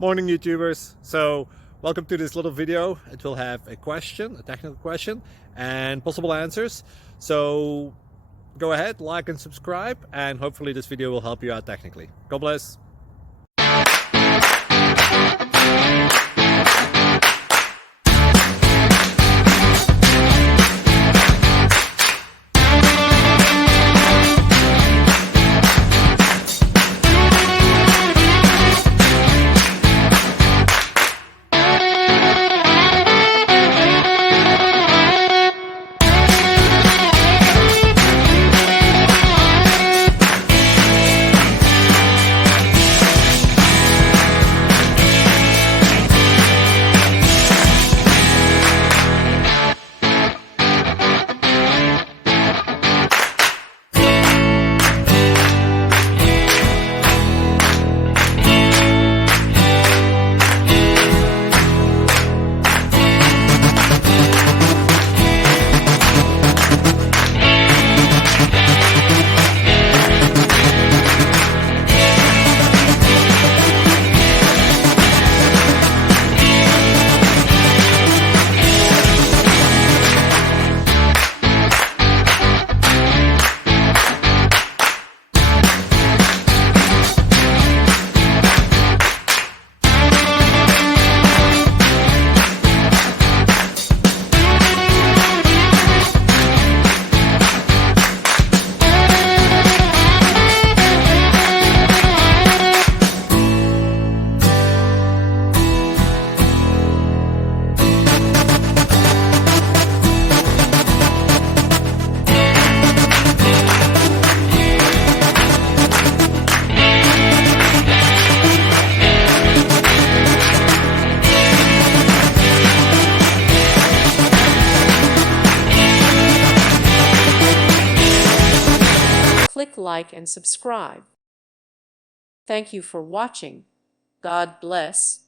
Morning YouTubers. So welcome to this little video. It will have a question, a technical question, and possible answers. So go ahead, like and subscribe, and hopefully this video will help you out technically. God bless. Click like and subscribe. Thank you for watching. God bless.